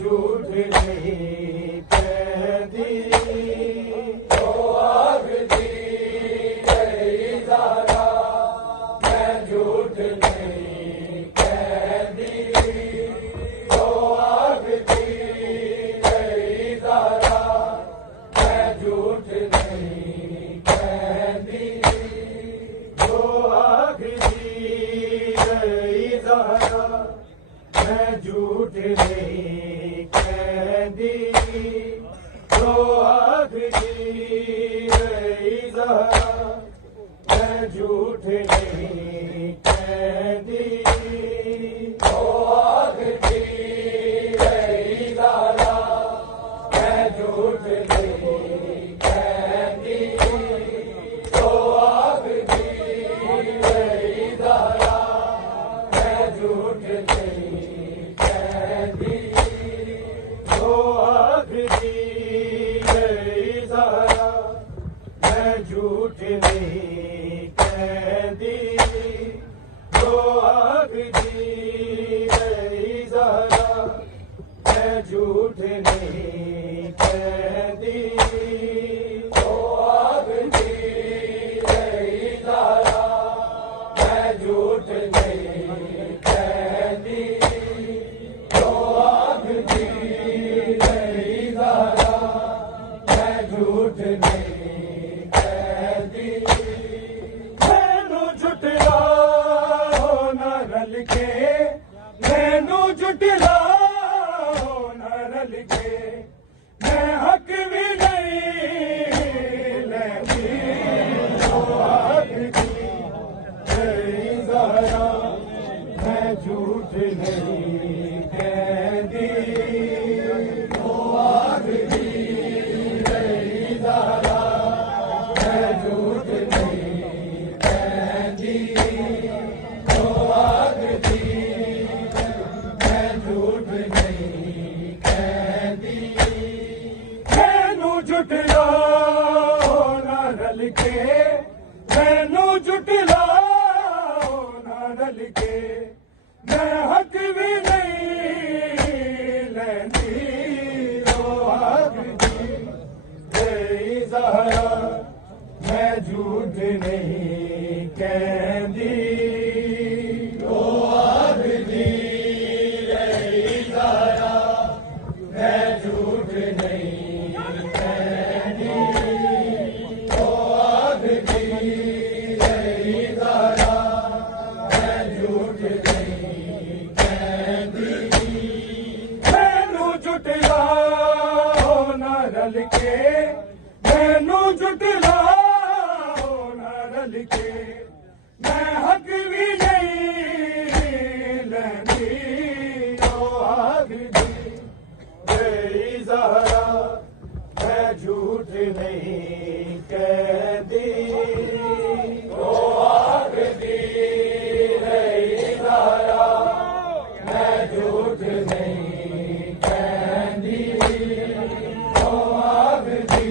झूठ नहीं कहती तो आखती गई ज़रा मैं झूठ नहीं कहती तो आखती गई ज़रा मैं झूठ नहीं कहती तो आखती गई ज़रा मैं झूठ नहीं कहती तो आखती गई ज़रा मैं झूठ नहीं कहती तो आखती गई ज़रा मैं झूठ नहीं कहती तो आखती गई ज़रा मैं झूठ नहीं कहती तो आखती गई ज़रा मैं झूठ नहीं कहती तो आखती गई ज़रा मैं झूठ नहीं कहती तो आखती गई ज़रा मैं झूठ नहीं कहती तो आखती गई ज़रा मैं झूठ नहीं कहती मैनू झुठलाओ ना रल के मैनू झुठलाओ ना रल के मैं हक भी नहीं लैंदी तो आखती गई ज़रा मैं झूठ नहीं कहती तो आखती गई ज़रा मैं झूठ नहीं कहती तो आखती मैं झूठ नहीं कहती मैनू झुठलाओ ना रल के मैनू झुठलाओ ना रल के मैं हक भी नहीं लैंदी तो आखती गई ज़रा मैं झूठ नहीं कहती तो आखती गई ज़रा मैं झूठ नहीं कहती तो आखती गई ज़रा मैं झूठ नहीं कहती मैनू झुठलाओ ना रल के मैनू झुठलाओ ना रल के मैं हक भी नहीं लैंदी तो आखती गई ज़रा मैं झूठ नहीं कहती तो आखती गई ज़रा मैं झूठ नहीं कहती तो आखती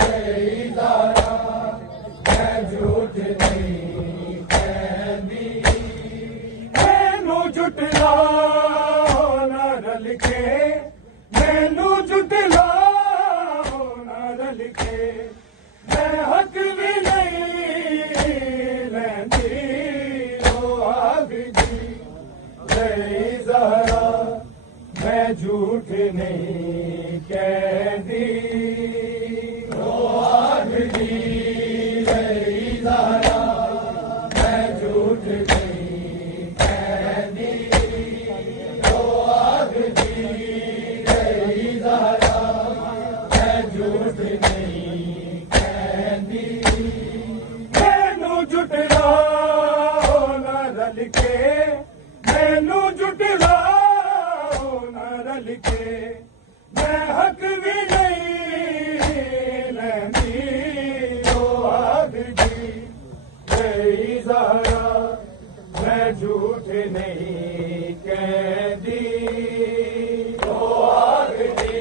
गई ज़रा मैं झूठ नहीं कहती मैनू झुठलाओ ना रल के मैनू झुठलाओ ना रल के मैं हक भी नहीं लैंदी तो आखती गई ज़रा मैं झूठ नहीं कहती तो आखती गई ज़रा मैं झूठ नहीं कहती तो आखती गई ज़रा मैं झूठ नहीं कहती मैनू झुठलाओ ना रल के मैनू झुठलाओ ना रल के मैं हक भी नहीं लैंदी तो आखती गई ज़रा मैं झूठ नहीं कहती तो आखती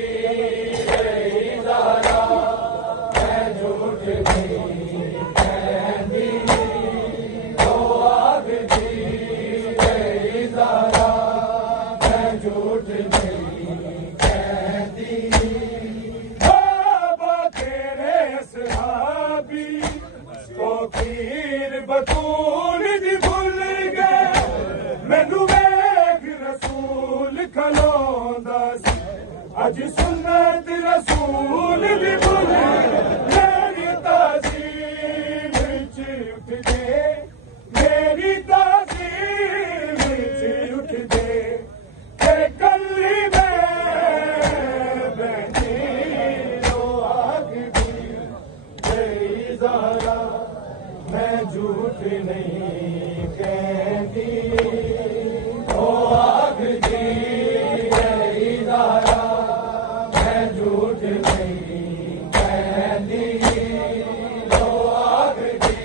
गई ज़रा मैं झूठ नहीं कहती तो आखती गई ज़रा मैं झूठ नहीं कहती। बाबा तेरे सहाबी तो पीर बतूल दी भुल गए, मैनू वेख रसूल खलोंदा सी, अज सुन्नत रसूल दी भुल मेरी ताज़ीम विच उठ दे, मेरी ताज़ीम विच उठ दे, ते कल्ली मैं बैठी रो आखदी तेरी ज़हरा, मैं झूठ नहीं कहती। ओ आखदी तेरी ज़हरा, मैं झूठ नहीं कहती। ओ आखदी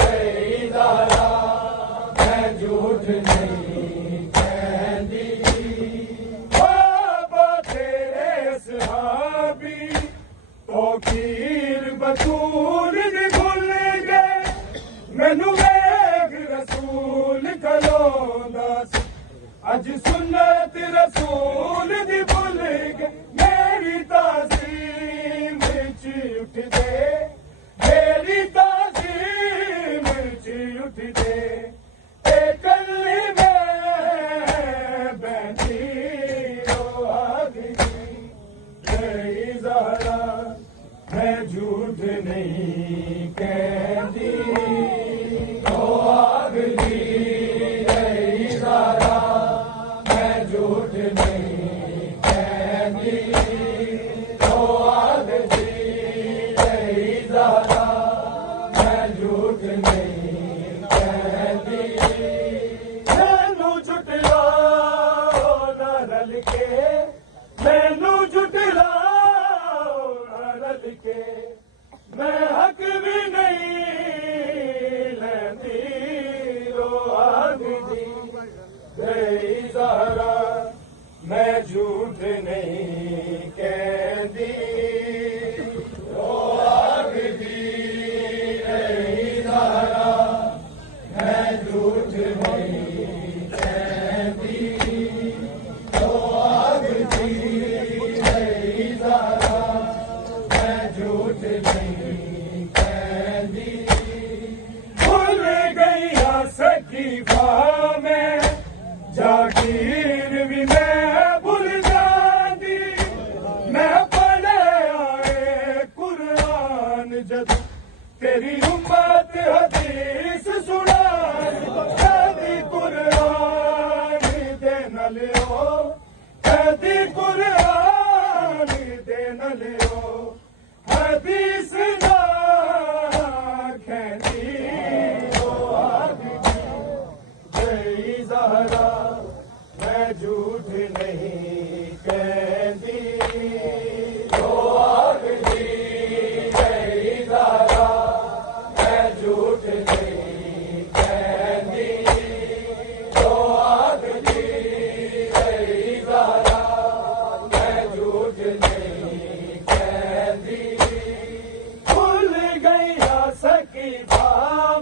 तेरी ज़हरा, मैं झूठ नहीं कहती। बाबा तेरे सहाबी तो पीर बतूल दी भुल गए, मैनू वेख रसूल खलोंदा सी, अज सुन्नत रसूल दी भुल गए, मेरी ताज़ीम विच उठ दे, मेरी ताज़ीम विच उठ दे, ते कल्ली मैं बैठी रो आखदी तेरी ज़हरा, मैं झूठ नहीं कहती। ओ आखदी तेरी ज़हरा, मैं झूठ नहीं कहती। ओ आखदी तेरी ज़हरा, मैं झूठ नहीं कहती। मैनू झुठलाओ ना रल के, मैनू झुठलाओ ना रल के, मैं हक भी नहीं लैंदी रो आखदी तेरी ज़हरा, मैं झूठ नहीं कहती। ओ आखदी तेरी ज़हरा, मैं झूठ नहीं कहती। ओ आखदी तेरी ज़हरा, मैं झूठ नहीं कहती। भूल गई सकीफा में जागीर भी मैं भूल जाती, मैं पढ़े आए कुरान जद तेरी उम्मत हदीस सुनाई, कदी कुरान दे न लियो, कदी कुरान दे न लियो, हदीस ना कहती। ओ आखदी तेरी ज़हरा, मैं झूठ नहीं कहती। ओ आखदी तेरी ज़हरा, मैं झूठ नहीं कहती। ओ आखदी तेरी ज़हरा, मैं झूठ नहीं कहती। भूल गई सकीफा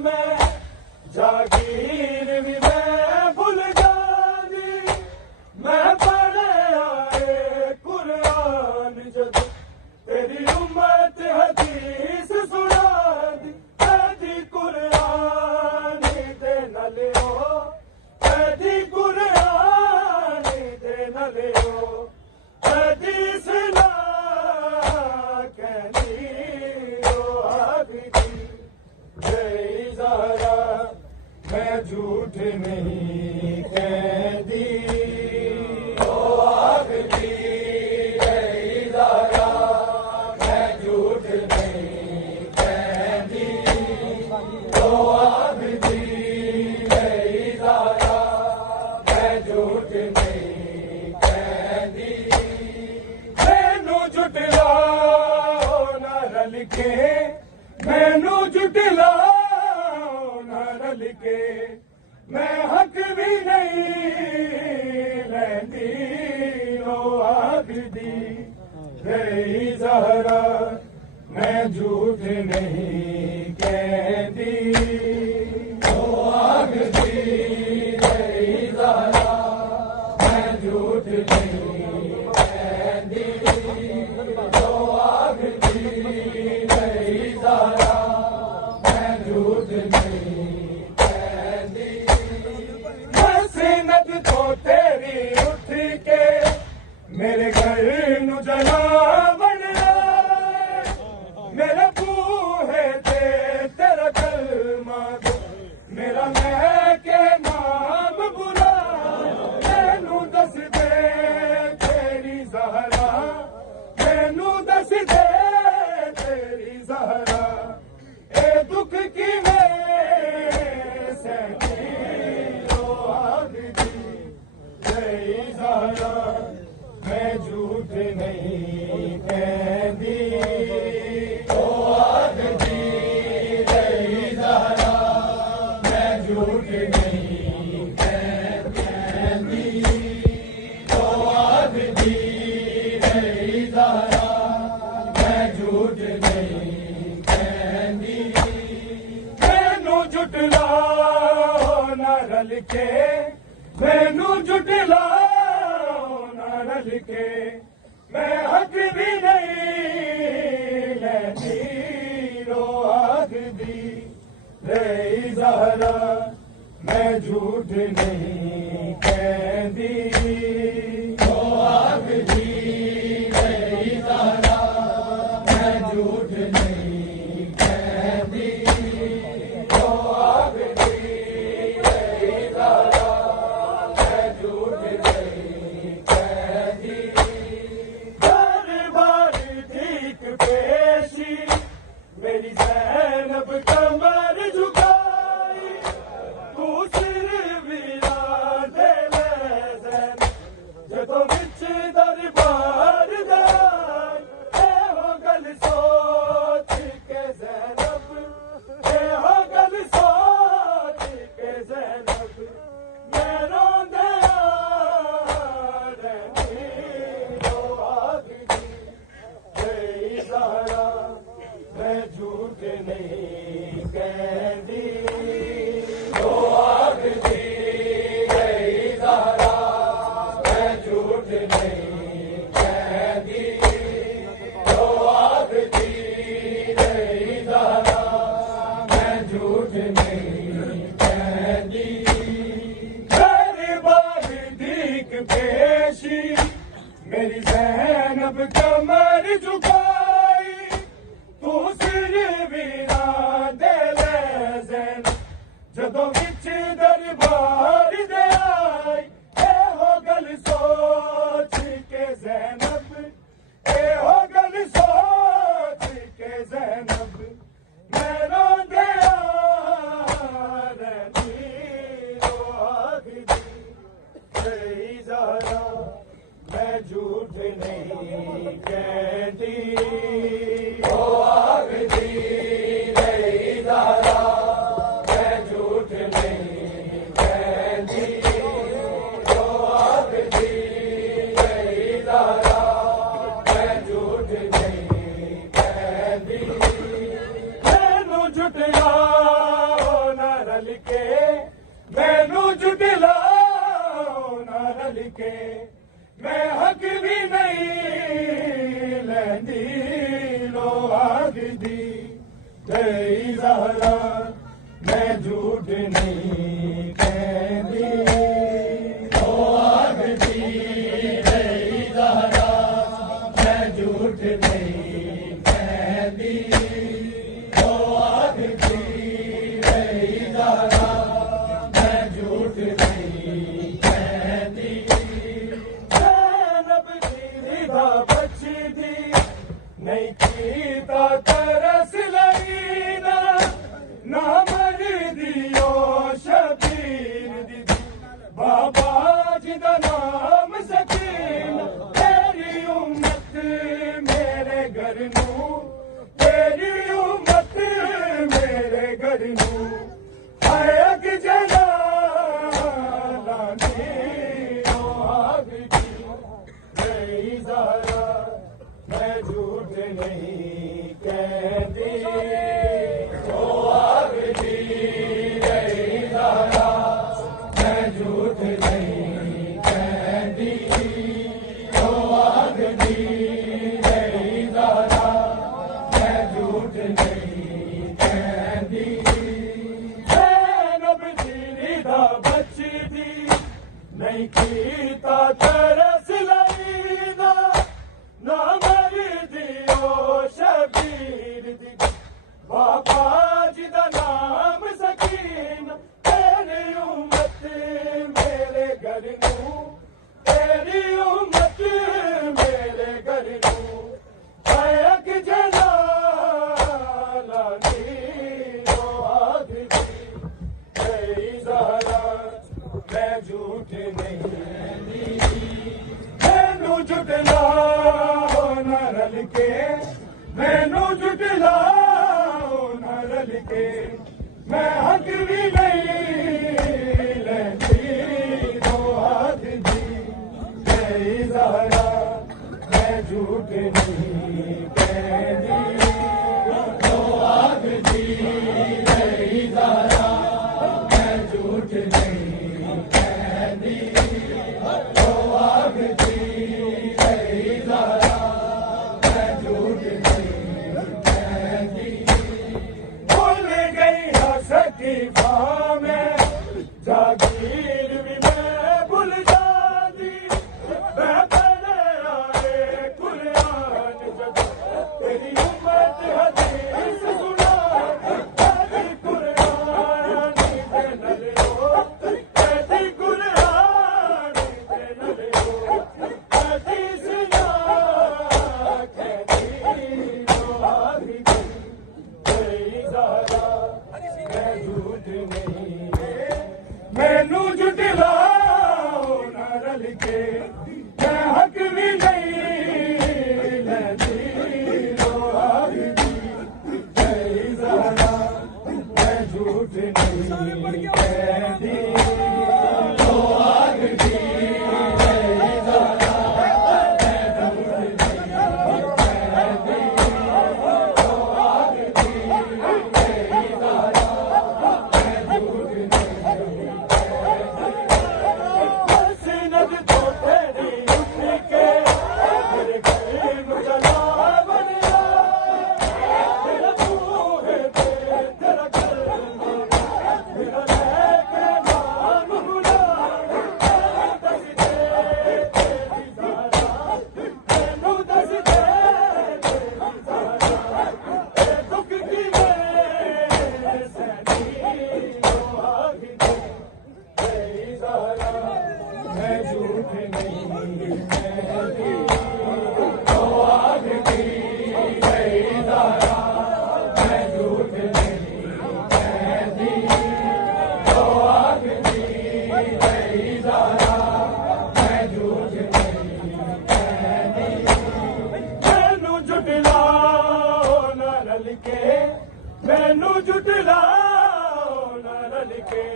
में जागीर भी मैं भूल जाती, मैं पढ़े आए कुरान जद तेरी उम्मत हदीस सुना दी, कदी कुरान दे न लियो, कदी कुरान दे न लियो, हदीस ना कहती। ओ आखदी तेरी ज़हरा, मैं झूठ नहीं कहती। ओ आखदी तेरी ज़हरा, मैं झूठ नहीं कहती। ओ आखदी तेरी ज़हरा, मैं झूठ नहीं कहती। मैनू झुठलाओ ना रल के, मैनू झुठलाओ ना रल के, मैं हक भी नहीं लैंदी रो आखदी तेरी ज़हरा, मैं झूठ नहीं कहती। ओ आखदी तेरी ज़हरा, मैं झूठ नहीं कहती, जो आखती नहीं ज़हरा, मैं झूठ नहीं कहती। मसीनत तो तेरी उठ के मेरे घर नू जलावन आए, मेरे बूहे ते तेरा कलमा दो, मेरा महके नाम बुला, मैनू दस दे तेरी ज़हरा, मैनू दस दे तेरी ज़हरा, ए दुख की सहती रो आखदी तेरी ज़हरा, मैं झूठ नहीं कहती, ओ आखदी तेरी ज़हरा, मैं झूठ नहीं कहती, ओ आखदी तेरी ज़हरा, मैं झूठ नहीं कहती। मैनू जुटलाओ ना रल के, मैनू जुटलाओ ना रल के, मैं हक भी नहीं लेती रो आखदी तेरी ज़हरा, मैं झूठ नहीं कहती, ओ आखदी तेरी ज़हरा, मैं झूठ नहीं कहती, ओ आखदी तेरी ज़हरा, मैं झूठ नहीं कहती। बार बार ठीक पेशी मेरी ज़ैनब कमर झुकाई, तू सिर विरा दे ले ज़ैनब, जदों विच दरबार जाए, ए हो गल सोच के ज़ैनब, ए हो गल सोच के ज़ैनब, मैं रोंदिया रहनी रो आखदी तेरी ज़हरा, मैं झूठ नहीं कहती, ओ आखदी तेरी ज़हरा, मैं झूठ नहीं कहती, ओ आखदी तेरी ज़हरा, मैं झूठ नहीं कहती। मेरी बात ठीक पेशी मेरी ज़ैनब कमर झुकाई, तू सिर विरा दे ले ज़ैनब, जदों विच दरबार दे आई, ए हो गल सोच के ज़ैनब, ए हो गल सोच के ज़ैनब, मैं रोंदिया रहनी रो आखदी तेरी ज़हरा, मैं झूठ नहीं कहती, ओ आखदी तेरी ज़हरा, मैं झूठ नहीं कहती, ओ आखदी तेरी ज़हरा, मैं झूठ नहीं कहती। मैनू जुटलाओ ना रल के, मैनू जुटलाओ ना रल के, मैं हक भी नहीं लेंदी लो आखदी तेरी ज़हरा, मैं झूठ नहीं कहती, ओ आखदी तेरी ज़हरा, मैं झूठ नहीं कहती, ओ आखदी तेरी ज़हरा, मैं झूठ नहीं कहती। ज़ैनब दी रिदा बचदी नहीं कीता तरस लईदा, ना मर दियो शबीर दी बाबा जी दा नाम सकीन, तेरी उम्मत मेरे घर नू, तेरी उम्मत मेरे घर नू, हाय अग जलालानी रो आखदी तेरी ज़हरा, मैं झूठ नहीं कहती, ओ आखदी तेरी ज़हरा, मैं झूठ नहीं कहती, कीता तरस लईदा ना मरी दियो शबीर दी बाबा जी दा नाम सकीना तेरी उम्मत मेरे घर नू तेरी उम्मत मेरे घर नू शायक जलाला नीरो आदि गई ज़हरा मैं झूठ नहीं मैनू जुटलाओ न रल के मैनू जुटलाओ न रल के मैं हक भी नहीं लैंदी दो हाथ दी गई ज़हरा मैं झूठ नहीं कहती दो हाथ दी गई ज़हरा मैं झूठ नहीं कहती दो हाथ दी गई ज़हरा मैं झूठ नहीं कहती भूल गई हंसती में जागीर भी मैं भूल जाती मैं पढ़े आए कुरान जब तेरी उम्मत हदीस सुना तेरी कुरान पे नले हो तेरी कुरान पे नले हो हदीस ना कहती तो आदि गई ज़हरा मैं झूठ नहीं मैनू जुटलाओ न रल के मैं हक भी नहीं लैंदी दो हाथ दी गई ज़हरा मैं झूठ नहीं कहती दो हाथ दी गई ज़हरा मैं झूठ नहीं कहती दो हाथ दी गई ज़हरा मैं झूठ नहीं हसनत तो तेरी उम्मी के मेरे करीम जला बनिया तेरा मुँह है तेरा कल्म मेरा लेके नाम बुला दस दे तेरी ज़हरा मैनू दस दे तेरी ज़हरा ए दुख की मैं सहनी दो आग दी गई ज़हरा मैं झूठ नहीं कहती दो आग दी गई ज़हरा मैं झूठ नहीं कहती दो आग दी गई ज़हरा मैं झूठ नहीं कहती मैनू जुटलाओ न रल के मैनू जुटलाओ न रल के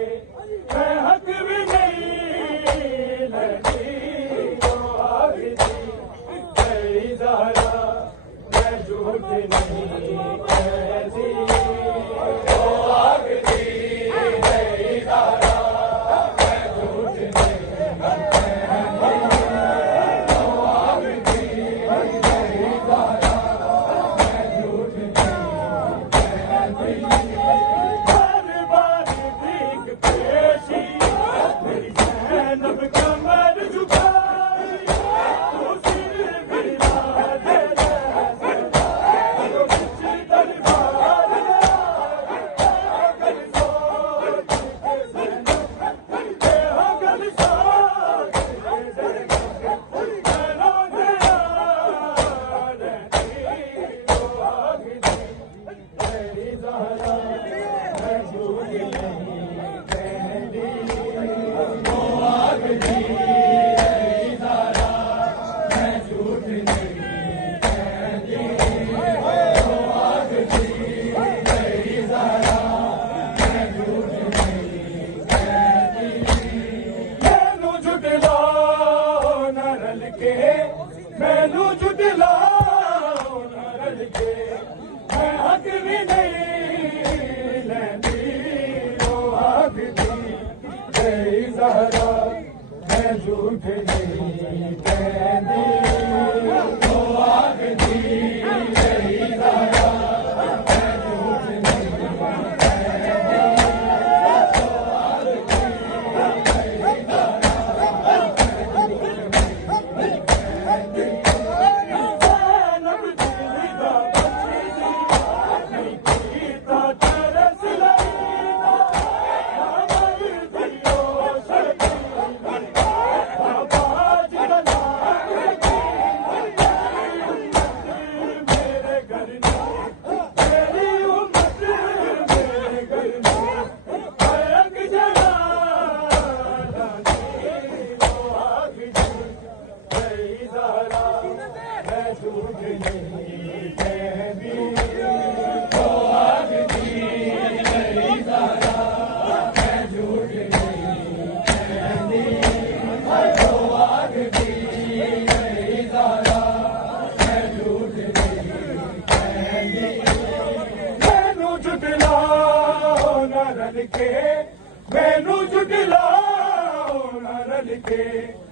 मैं हक भी नहीं लैंदी दो हाथ दी गई ज़हरा मैं झूठ नहीं कहती दो हाथ दी गई ज़हरा मैं झूठ नहीं कहती दो हाथ दी गई ज़हरा मैं झूठ नहीं कहती हर बार दीक पेशी मेरी ज़ैनब कमर झुकाई तू सिर गिरा दे जैसे तो बिच दरबार में गल सोच के ज़ैनब गल सोच के ज़ैनब मैनू तेरा रहती दो आग दी गई ज़हरा मैं झूठ नहीं कहती दो आग दी गई ज़हरा मैं झूठ नहीं कहती दो आग दी गई ज़हरा मैं झूठ नहीं कहती मैनू जुटलाओ न रल के मैनू जुटलाओ न रल के मैं हक भी नहीं लैंदी दो हाथ दी गई ज़हरा मैं झूठ नहीं कहती दो हाथ दी गई ज़हरा मैं झूठ नहीं कहती दो हाथ दी गई ज़हरा के